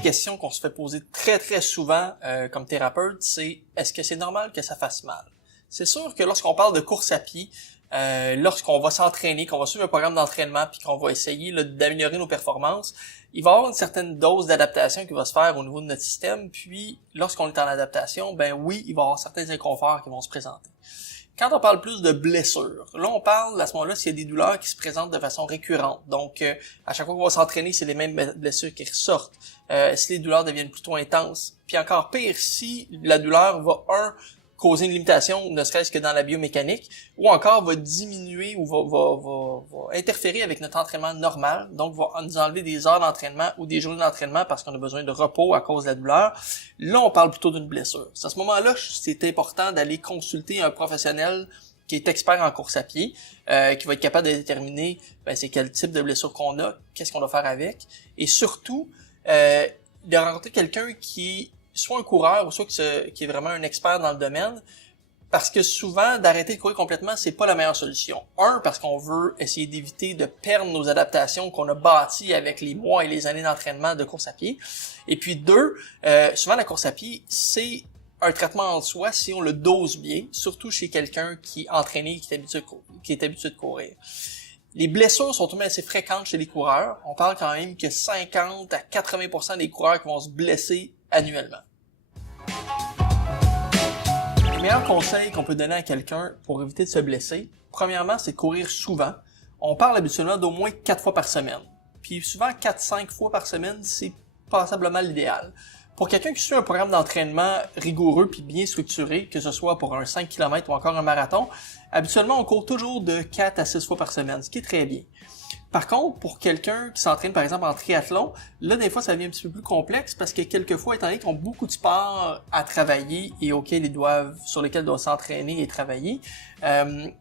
des questions qu'on se fait poser très souvent comme thérapeute, c'est est-ce que c'est normal que ça fasse mal? C'est sûr que lorsqu'on parle de course à pied, lorsqu'on va s'entraîner, qu'on va suivre un programme d'entraînement puis qu'on va essayer là, d'améliorer nos performances, il va y avoir une certaine dose d'adaptation qui va se faire au niveau de notre système. Puis, lorsqu'on est en adaptation, ben oui, il va y avoir certains inconforts qui vont se présenter. Quand on parle plus de blessures, là on parle à ce moment-là s'il y a des douleurs qui se présentent de façon récurrente. Donc à chaque fois qu'on va s'entraîner, c'est les mêmes blessures qui ressortent. Si les douleurs deviennent plutôt intenses, puis encore pire, si la douleur va causer une limitation, ne serait-ce que dans la biomécanique, ou encore va diminuer ou va interférer avec notre entraînement normal, donc va nous enlever des heures d'entraînement ou des journées d'entraînement parce qu'on a besoin de repos à cause de la douleur. Là, on parle plutôt d'une blessure. À ce moment-là, c'est important d'aller consulter un professionnel qui est expert en course à pied, qui va être capable de déterminer c'est quel type de blessure qu'on a, qu'est-ce qu'on doit faire avec, et surtout de rencontrer quelqu'un qui soit un coureur ou soit qui est vraiment un expert dans le domaine, parce que souvent, d'arrêter de courir complètement, c'est pas la meilleure solution. Parce qu'on veut essayer d'éviter de perdre nos adaptations qu'on a bâties avec les mois et les années d'entraînement de course à pied. Et puis deux, souvent la course à pied, c'est un traitement en soi si on le dose bien, surtout chez quelqu'un qui est entraîné, qui est habitué de courir. Les blessures sont tout de même assez fréquentes chez les coureurs. On parle quand même que 50 à 80% des coureurs qui vont se blesser annuellement. Les meilleurs conseils qu'on peut donner à quelqu'un pour éviter de se blesser, premièrement, c'est de courir souvent. On parle habituellement d'au moins 4 fois par semaine. Puis souvent, 4-5 fois par semaine, c'est passablement l'idéal. Pour quelqu'un qui suit un programme d'entraînement rigoureux puis bien structuré, que ce soit pour un 5 km ou encore un marathon, habituellement, on court toujours de 4 à 6 fois par semaine, ce qui est très bien. Par contre, pour quelqu'un qui s'entraîne par exemple en triathlon, là des fois ça devient un petit peu plus complexe parce que quelquefois, étant donné qu'ils ont beaucoup de sports à travailler et sur lesquels ils doivent s'entraîner et travailler,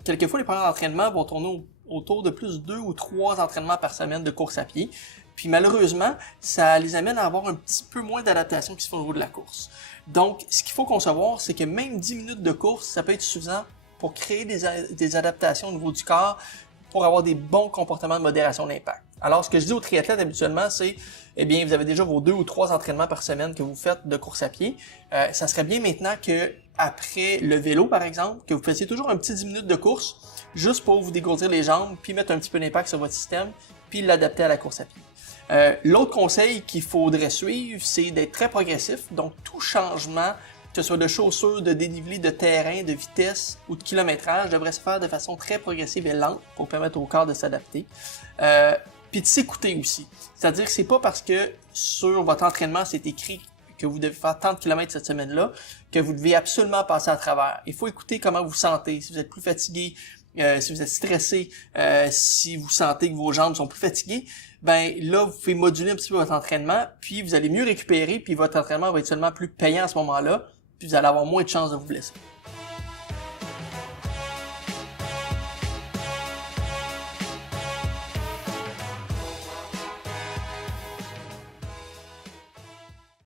quelquefois les programmes d'entraînement vont tourner autour de plus 2 ou 3 entraînements par semaine de course à pied. Puis malheureusement, ça les amène à avoir un petit peu moins d'adaptation qui se fait au niveau de la course. Donc, ce qu'il faut concevoir, c'est que même 10 minutes de course, ça peut être suffisant pour créer des adaptations au niveau du corps, pour avoir des bons comportements de modération d'impact. Alors, ce que je dis aux triathlètes habituellement, c'est, vous avez déjà vos 2 ou 3 entraînements par semaine que vous faites de course à pied. Ça serait bien maintenant que, après le vélo, par exemple, que vous fassiez toujours un petit 10 minutes de course, juste pour vous dégourdir les jambes, puis mettre un petit peu d'impact sur votre système, puis l'adapter à la course à pied. L'autre conseil qu'il faudrait suivre, c'est d'être très progressif. Donc, tout changement, que ce soit de chaussures, de dénivelé, de terrain, de vitesse ou de kilométrage, devrait se faire de façon très progressive et lente pour permettre au corps de s'adapter. Puis de s'écouter aussi. C'est-à-dire que c'est pas parce que sur votre entraînement, c'est écrit que vous devez faire tant de kilomètres cette semaine-là que vous devez absolument passer à travers. Il faut écouter comment vous sentez. Si vous êtes plus fatigué, si vous êtes stressé, si vous sentez que vos jambes sont plus fatiguées, là, vous pouvez moduler un petit peu votre entraînement, puis vous allez mieux récupérer, puis votre entraînement va être seulement plus payant à ce moment-là, puis vous allez avoir moins de chances de vous blesser.